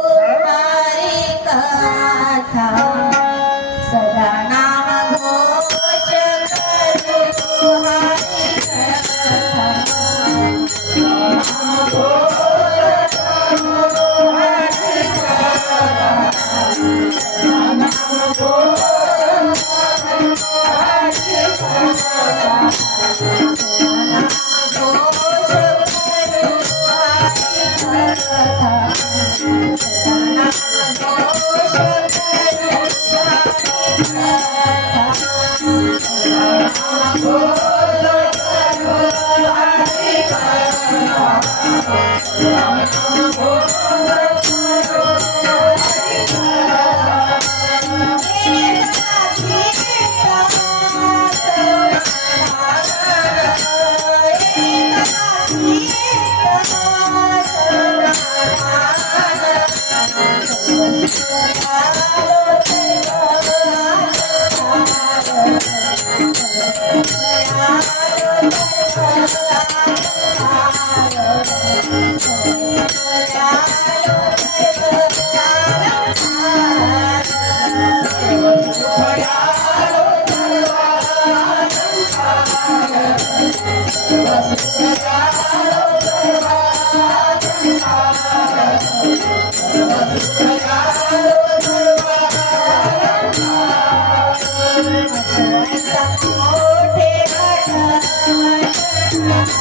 हरी कथा Thank.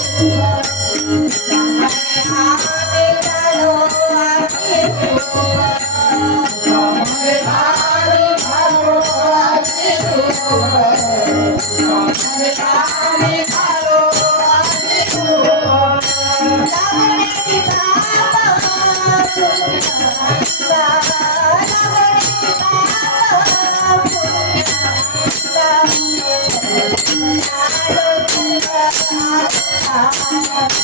Música